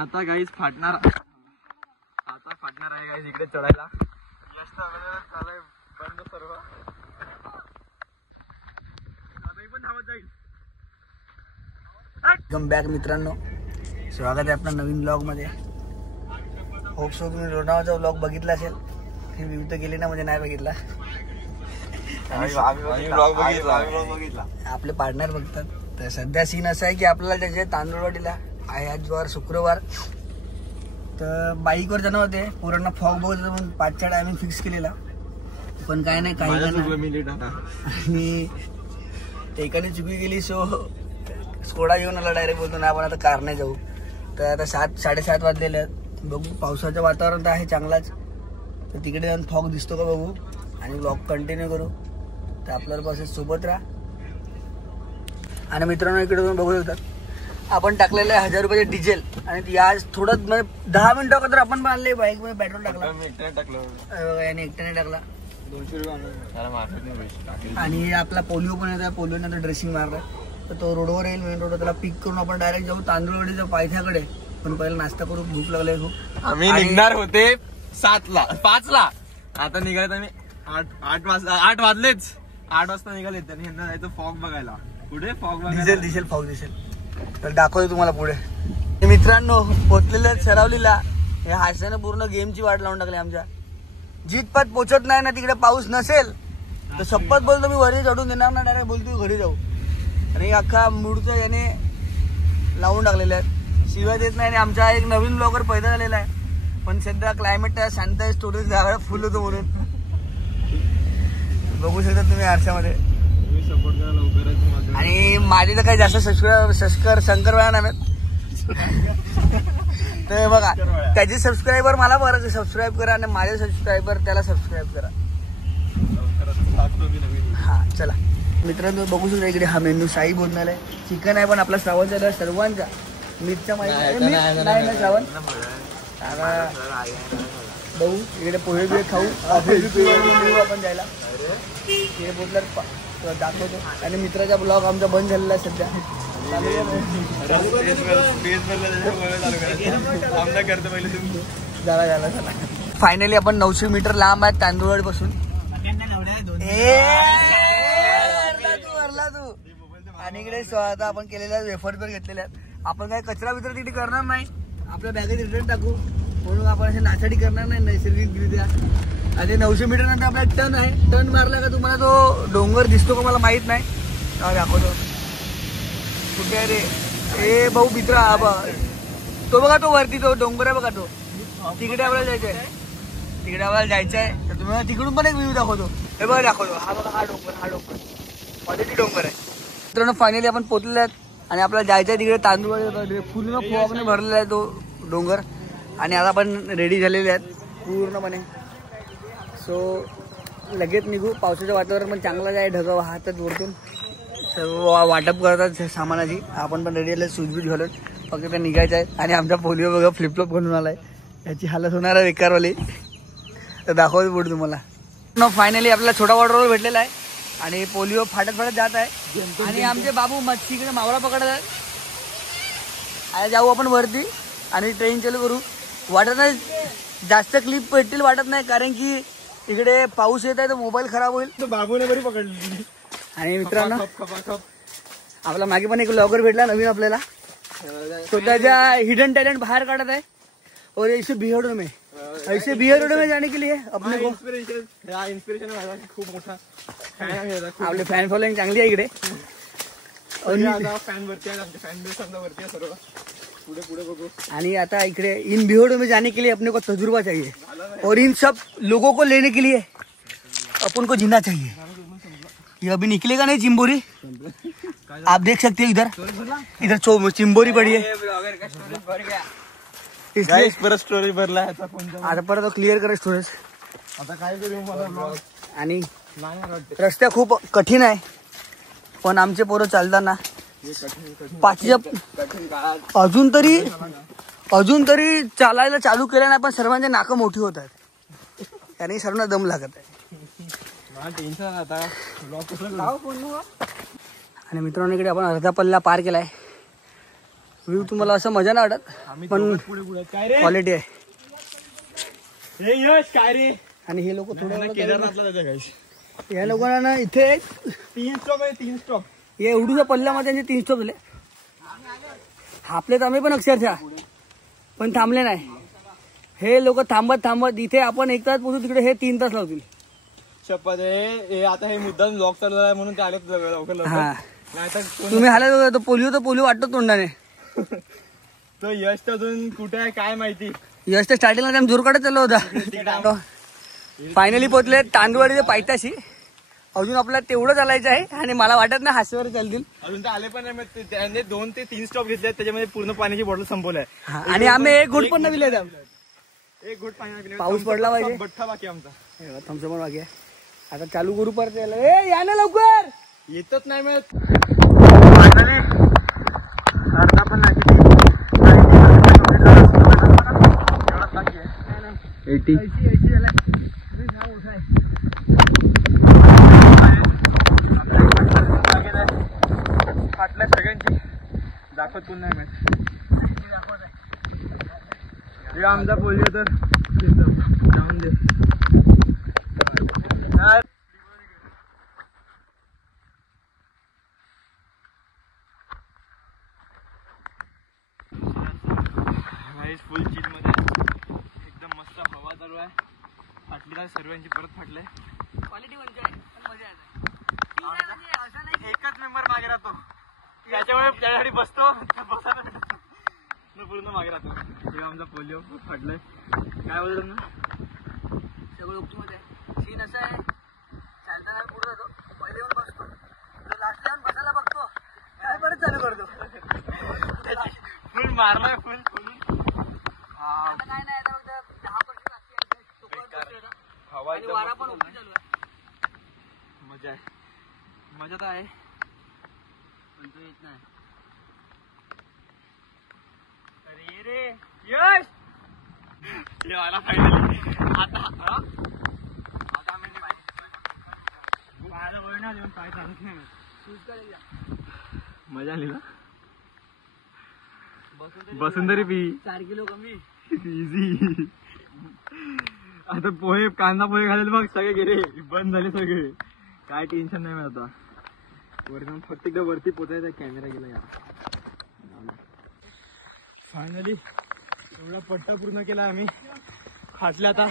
आता गाईज फाटणार आहे गाईज इकडे चढायला. बंद सर्व वेलकम बॅक मित्रांनो, स्वागत आहे आपल्या नवीन ब्लॉग मध्ये. होप सो तुम्ही लोणावळाचा ब्लॉग बघितला असेल. हे मी तर गेले ना, म्हणजे नाही बघितला. आपले पार्टनर बघतात. तर सध्या सीन असा आहे की आपल्याला त्याचे तांदूळवाडीला आहे आज वार शुक्रवार. तर बाईकवर जाणं होते, पोरांना फॉग बघत म्हणून 5चा टायमिंग फिक्स केलेला. पण काय नाही, काही आणि एकाने चुकी गेली. सो स्कोडा घेऊन आला डायरेक्ट. बोलतो ना आपण आता कार नाही जाऊ. तर आता 7-7:30 वाजलेले आहेत. बघू, पावसाचं वातावरण तर आहे चांगलाच. तर तिकडे जाऊन फॉग दिसतो का बघू आणि ब्लॉग कंटिन्यू करू. तर आपल्याला बस सोबत राहा. आणि मित्रांनो इकडे तुम्ही बघू शकता आपण टाकलेलं आहे 1000 रुपयाचे डिझेल. आणि आज थोडं म्हणजे 10 मिनिटं अगोदर आपण पण आणले बाईक मध्ये पेट्रोल टाकलं. याने एकट्याने टाकला 200 रुपये. आणि आपला पोलिओ पण येत. पोलिओ ड्रेसिंग मारलाय. तर तो रोडवर येईल, मेन रोड. त्याला पिक करून आपण डायरेक्ट जाऊ तांदूळवाडीच्या पायथ्याकडे. पण पहिला नाश्ता करू, भूक लागले खूप. आम्ही निघणार होते 5ला. आता निघाले आम्ही 8 वाजलेच. 8 वाजता निघाले. त्यांनी यांना जायचं फॉग बघायला. पुढे फॉग बघायला दिसेल फॉग दिसेल. तर दाखवतो तुम्हाला पुढे. मित्रांनो पोचलेल्या सरावलीला हे हास्यानं पूर्ण गेमची वाट लावून टाकली आमच्या. जिथपत पोचत नाही ना तिकडे पाऊस नसेल तर शपथ बोलतो मी वरती चढून देणार ना, डायरेक्ट बोलतो घरी जाऊ. आणि अख्खा मूडचं याने लावून टाकलेलं आहे. शिवाय देत नाही. आणि आमचा एक नवीन ब्लॉगर पैदा झालेला आहे. पण सध्या क्लायमेट शांत आहे, स्टोरेज जागा फुल होतो म्हणून. बघू शकता तुम्ही आरशामध्ये. सपोर्ट करा लवकरच. आणि माझे तर काही जास्त शंकर वेळा नाहीत. तर बघा, त्याचे सबस्क्रायबर मला बरं सबस्क्राईब करा आणि माझे सबस्क्रायबर त्याला सबस्क्राईब करा. हा चला मित्रांनो बघू शकता इकडे हा मेन्यू शाही भोजनालय आहे. चिकन आहे पण आपला श्रावणचा सर्वांचा. मीठच्या माहिती नाही श्रावण. बघू इकडे पोहे बिहे खाऊ, आपण जायला हे बोलल्यात दाखवतो. आणि मित्राचा ब्लॉग आमचा बंद झालेला आहे सध्या. झाला फायनली आपण 900 मीटर लांब आहे तांदूळवाडी पासून. तू आणि इकडे आता आपण केलेल्या वेफर्स पण घेतलेल्या आहेत. आपण काय कचरा बिचरा तिथे करणार नाही, आपल्या बॅगेत रिटर्न टाकू म्हणून आपण असे नाचाडी करणार नाही नैसर्गिकरित्या. आणि 900 मीटर नंतर आपला टर्न आहे. टर्न मारला का तुम्हाला तो डोंगर दिसतो का मला माहित नाही. दाखवतो कुठे आहे रे. ए भाऊ मित्रा तो बघा, तो वरती तो डोंगर आहे बघा, तो तिकडे आपल्याला जायचंय. तर तुम्हाला तिकडून पण एक व्ह्यू दाखवतो. हे बघा दाखवतो. हा बघा, हा डोंगर क्वालिटी डोंगर आहे. मित्रांनो फायनली आपण पोचलेले आहेत आणि आपल्याला जायचं आहे तिकडे तांदूळवाडी. पूर्ण फॉगने भरलेला आहे तो डोंगर. आणि आता आपण रेडी झालेले आहेत पूर्णपणे. सो लगेच निघू. पावसाचं वातावरण पण चांगलंच आहे. ढगं वाहतात वरतून, सर्व वाटप करतात सामानाची. आपण पण रेडी आले सूजबीज घालून. फक्त ते निघायचं आहे. आणि आमचा पोलिओ बघा फ्लिपफ्लॉप घालून आलाय. याची हालत होणार आहे बेकारवाली. तर दाखवतो पुढे तुम्हाला. फायनली आपल्याला छोटा वॉटरफॉल भेटलेला आहे आणि पोलिओ फाटत जात आहे. आणि आमचे बाबू मच्छीकडे मावळा पकडत आहे. आता जाऊ आपण वरती आणि ट्रेन चालू करू. वाटत नाही जास्त क्लिप भेटतील, वाटत नाही, कारण की इकडे पाऊस येत आहे तर मोबाईल खराब होईल. बाबूने बरी पकडली. आणि मित्रांनो आपला मागे पण एक ब्लॉगर भेटला नवीन आपल्याला. स्वतःच्या हिडन टॅलेंट बाहेर काढत आहे. और ऐसे बिहेवियर में जाने के लिए अपने को इन्स्पिरेशन खूप मोठा आपले फॅन फॉलोइंग चांगली आहे इकडे. फॅन वरती आहे, फॅन बेस वरती आहे सर्व. पुढे बघू. आणि आता इकडे इन बिहेवियर में जाने के लिए अपने को तजुर्बा चाहिए और इन सब लोगों को लेने के लिए अपन को जीना चाहिए. ये अभी निकलेगा नहीं चिंबोरी. आप देख सकते हो इधर चिंबोरी पड़ी है. स्टोरेज भरला आता परत क्लिअर करा स्टोरेज. आता काय करू. आणि रस्ते खूप कठीण आहे पण आमचे पोरं चालताना अजून तरी चालायला चालू केलं नाही. पण सर्वांचे नाकं मोठी होत आहेत आणि सर्वांना दम लागत आहे. आणि मित्रांनो इकडे आपण अर्धा पल्ला पार केलाय. व्ह्यू तुम्हाला असं मजा नाही वाटत पण काय रे क्वालिटी आहे. हे यश काय रे. आणि हे लोक थोडं केदारनाथला जायचं guys. या लोकांना ना इथे 3 स्टॉप आहे 3 स्टॉप. हे एवढूच्या पल्ल्यामध्ये त्यांचे 3 स्टॉप झाले. आपले तर आम्ही पण अक्षरशः पण थांबले नाही. हे लोक थांबत थांबत इथे आपण 1 तास पोहोचू तिकडे हे 3 तास लावतील. शपथ हे आता हे मुद्दाम ब्लॉग चालू आहे म्हणून ते आले लवकर हा नाहीतर तुम्ही हाला तो पोलिओ वाटतो तोंडाने. तो यश तर अजून कुठे आहे काय माहिती. यश तर स्टार्टिंगला जोर काढत चालला होता. फायनली पोहोचले तांदूळवाडी पायथ्याशी. अजून आपल्याला तेवढं चालायचं आहे आणि मला वाटत नाही हास्यावर चालतील. अजून तर आले पण नाही. त्याने 2 ते 3 स्टॉप घेतले त्याच्यामध्ये पूर्ण पाण्याची बॉटल संपवलाय. आणि आम्ही 1 घोट पण नाही पिले. 1 घोट पाणी पाऊस पडला पाहिजे. बठ्ठा बाकी आमचा थमसम पण बाकी आहे. आता चालू करू परत यायला. ए या ना लवकर. येतच नाही मिळत. फाटल्या सगळ्यांची दाखवत पण नाही मिळत. हे आमचा पोलिओ तर जाऊन दे. फुल चिल मध्ये एकदम मस्त हवा चालू आहे. फाटली ना सर्वांची परत फाटलंय. क्वालिटी म्हणजे मजा एकच मेंबर मागे राहतो त्याच्यामुळे त्याच्यासाठी बसतो पूर्ण मागे राहतो. हे आमचा पोलिओ फाटलाय. काय बोलतो ना सगळं मध्ये सीन असं आहे. चालताना पुढे जातो पहिले येऊन बसतो लास्ट येऊन बसायला बघतो काय परत चालू करतो. फुल मारलाय फुल फुल. आता काय नाही आता 10% हवा आणि वारा पण ओपन चालू आहे. मजा आहे. मजा तर आहे पण तो येत नाही. अरे रे यश हे आला फायनली. आता माझा वळणा देऊन काय चालत नाही. मजा आली ना. बसून तरी पी. 4 किलो कमी इझी. आता पोहे कांदा पोहे घालेल मग सगळे गेले बंद झाले सगळे. काय टेन्शन नाही आता. वरती फक्त एकदा वरती पोचायचा. कॅमेरा गेला यार. फायनली एवढा पट्टा पूर्ण केला आम्ही. फाटले आता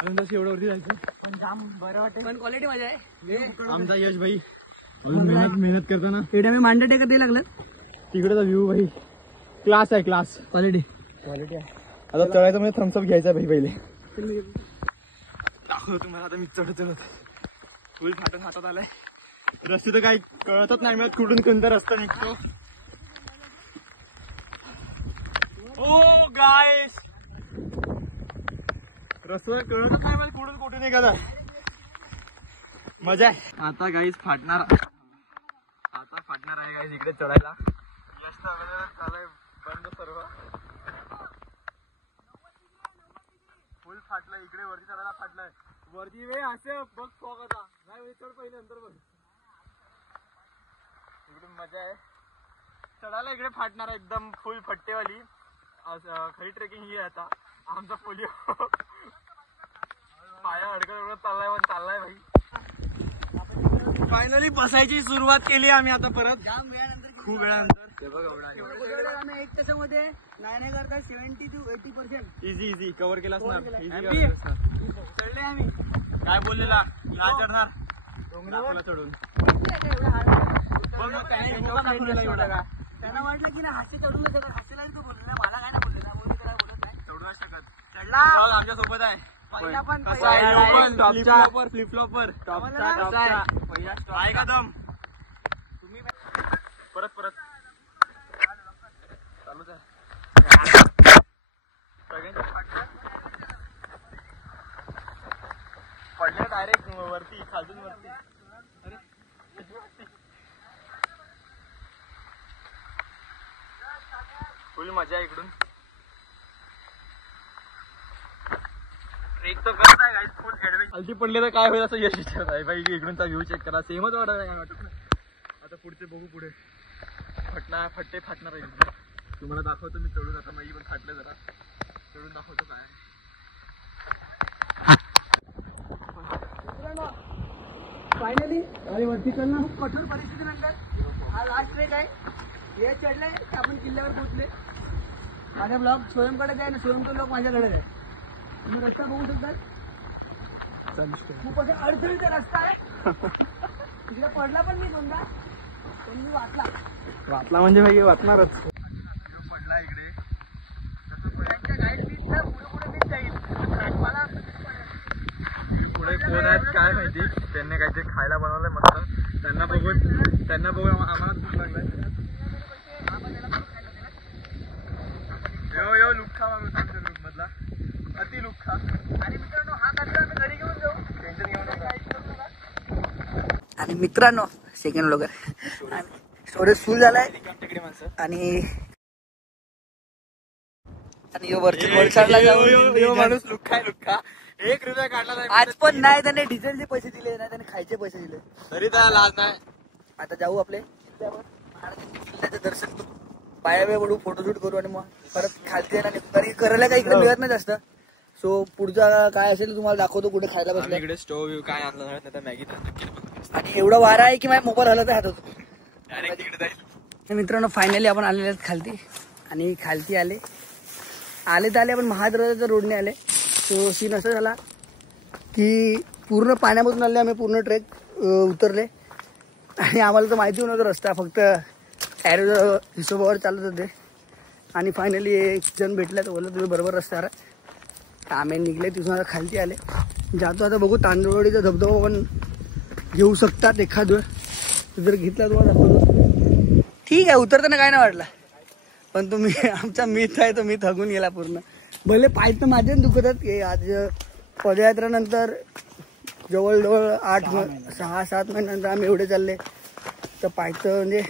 अजून तसं एवढं वरती जायचं पण जाम बरं वाटतं. पण क्वालिटी मजा आहे. आमचा यश भाई मेहनत करताना तिकडे मी मांडे टेकत ते लागलं. तिकडेचा व्ह्यू भाई क्लास आहे. क्लास क्वालिटी आहे. आता चढायचं म्हणजे थम्सअप घ्यायचा भाई पहिले. दाखवतो तुम्हाला आता मी चढत फुल फाटत हातात आलाय. रस्ते तर काही कळतच नाही मिळत कुठून कोणता रस्ता निघतो. ओ गाईस रस्ता कळतच नाही मिळत कुठून कुठे निघाला. मजा आहे. आता गाईस फाटणार आहे गाईस इकडे चढायला. यश चालय बंद सर्व. फुल फाटलाय इकडे वरती चढायला फाटलाय. वरती वे असे बघ फॉग आता नाही चढ पहिले नंतर बघ. इकडून मजा आहे चढायला. इकडे फाटणार एकदम फुल फट्टेवाली. खरी ट्रेकिंग ही आहे. आता आमचा पोलिओ पाया अडकत चाललाय भाई. फायनली बसायची सुरुवात केली आम्ही आता परत खूप वेळानंतर. 1 तासामध्ये नाही करता 70 to 80% इझी कव्हर केला असणार. चढले आम्ही. काय बोललेला काय करणार डोंगराला चढून. त्यांना वाटलं की ना हास्य चढून हास्याला बोलले मला काय नाही बोलले बोलत नाही. चढू शकत. चढला आमच्या सोबत आहे. पहिला पण फ्लिप फ्लॉपर पहिला आहे का दम. तुम्ही परत चालूच आहे. पडले डायरेक्ट वरती खालून वरती. अरे फुल मजा आहे इकडून. एक तर करत आहे गाईस फुल हेडवेट. खालती पडले तर काय होईल असं यश विचारत आहे भाई. इकडूनचा व्ह्यू चेक करा सेमच वाटत. आता पुढचे बघू पुढे. फट्टे फाटणार आहे. तुम्हाला दाखवतो मी चढून. आता मी पण फाटलं जरा, चढून दाखवतो काय. फायनली अरे वरती चढणं खूप कठोर परिस्थितीनंतर हा लास्ट ट्रेक आहे. हे चढलंय की आपण किल्ल्यावर पोहोचले. माझा ब्लॉग स्वयंकडे आहे ना, स्वयंचा ब्लॉग माझ्याकडे आहे. तुम्ही रस्ता बघू शकता, खूप असा अडचणीचा रस्ता आहे. तिकडे पडला पण मी दोनदा, पण मी वाचला म्हणजे भाई वाचणारच. पडला इकडे पुढे कोण आहेत काय माहिती. त्यांनी काहीतरी खायला बनवलंय मस्त. त्यांना बघून आम्हाला भूक लागलाय. यो लुख्खा माणूस लुक मधला अति लुख्खा. आणि मित्रांनो हा कचरा आम्ही घरी घेऊन जाऊ, टेन्शन घेऊन नका. आणि मित्रांनो सेकंड व्लॉगर स्टोरेज फुल झालाय. आणि वरचढला जाऊन माणूस लुख्खा 1 रुपया काढला नाही आज पण नाही. त्याने डिझेलचे पैसे दिले नाही, त्याने खायचे पैसे दिले तरी त्याला लाज नाही. आता जाऊ आपले किल्ल्यावर, किल्ल्याचं दर्शन करू, पाया पडू, फोटोशूट करू आणि मग परत खालती येणार नाही. कारण करायला काही इकडे मिळत नाही जास्त. सो पुढचा काय असेल तुम्हाला दाखवतो कुठे खायला बसला. इकडे स्टोव्ह काय आणलं नाही तर मॅगी. आणि एवढा वारा आहे की माझा मोबाईल हलत आहे हातात. डायरेक्ट तिकडे जाईल. मित्रांनो फायनली आपण आलेले आहेत खालती. आणि खालती आले तर आले आपण महादरवाजाच्या रोडने आले. तो सीन असा झाला की पूर्ण पाण्यामधून आले आम्ही, पूर्ण ट्रेक उतरले. आणि आम्हाला तर माहिती नव्हतं रस्ता, फक्त ॲरो हिशोबावर चालत होते. आणि फायनली एक जण भेटला, तर बोलला तुम्ही बरोबर रस्त्यावर. आम्ही निघले तिथून आता खालती आले. जातो आता बघू तांदूळवाडीचा धबधबा पण घेऊ शकतात एखाद वेळ, जर घेतला तुम्हाला दाखवतो. ठीक आहे, उतरताना काय नाही वाटला, पण तुम्ही आमचा मित्र आहे तो मी थकून गेला पूर्ण. भले पाय तर माझे दुखतात. आज पदयात्रेनंतर जवळजवळ 6-7 महिन्यानंतर आम्ही एवढे चालले, तर पाय तर म्हणजे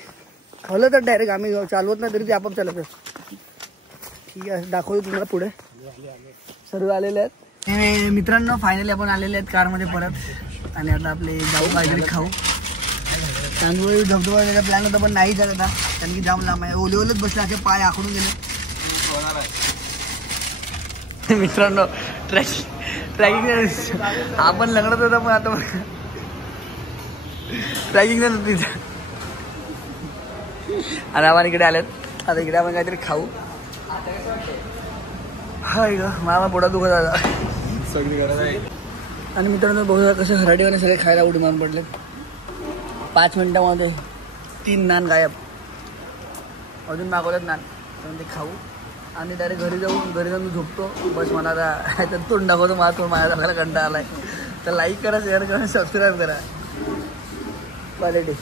हलत तर डायरेक्ट. आम्ही चालवत नाही तरी ते आपोआप चालत. ठीक आहे, दाखवतो तुम्हाला पुढे. सर्व आलेले आहेत. मित्रांनो फायनली आपण आलेले आहेत कारमध्ये परत. आणि आता आपले जाऊ काहीतरी खाऊ. तांदूळ धबधबा त्याचा प्लॅन होता पण नाही झाला आता, कारण की जाम लांब आहे. ओलेच बसले, असे पाय आखडून गेले. मित्रांनो ट्रॅकिंग आपण लंगडत होता, पण आता ट्रॅकिंग नाही होती. आणि आपण इकडे आलेत. आता इकडे आपण काहीतरी खाऊ. हाय ग मला पोटात दुखत आता सगळी गरज आहे. आणि मित्रांनो बघा कसं हराडीवाने सगळे खायला उडी मारून पडले. 5 मिनिटामध्ये 3 नान गायब. अजून मागवलेत नान, तर ते खाऊ आणि डायरेक्ट घरी जाऊन झोपतो. बस मला आता तोंड दाखवतो. माझ्या दाखवायला कंटाळा आलाय. तर लाईक करा, शेअर करा, सबस्क्राईब करा. क्वालिटी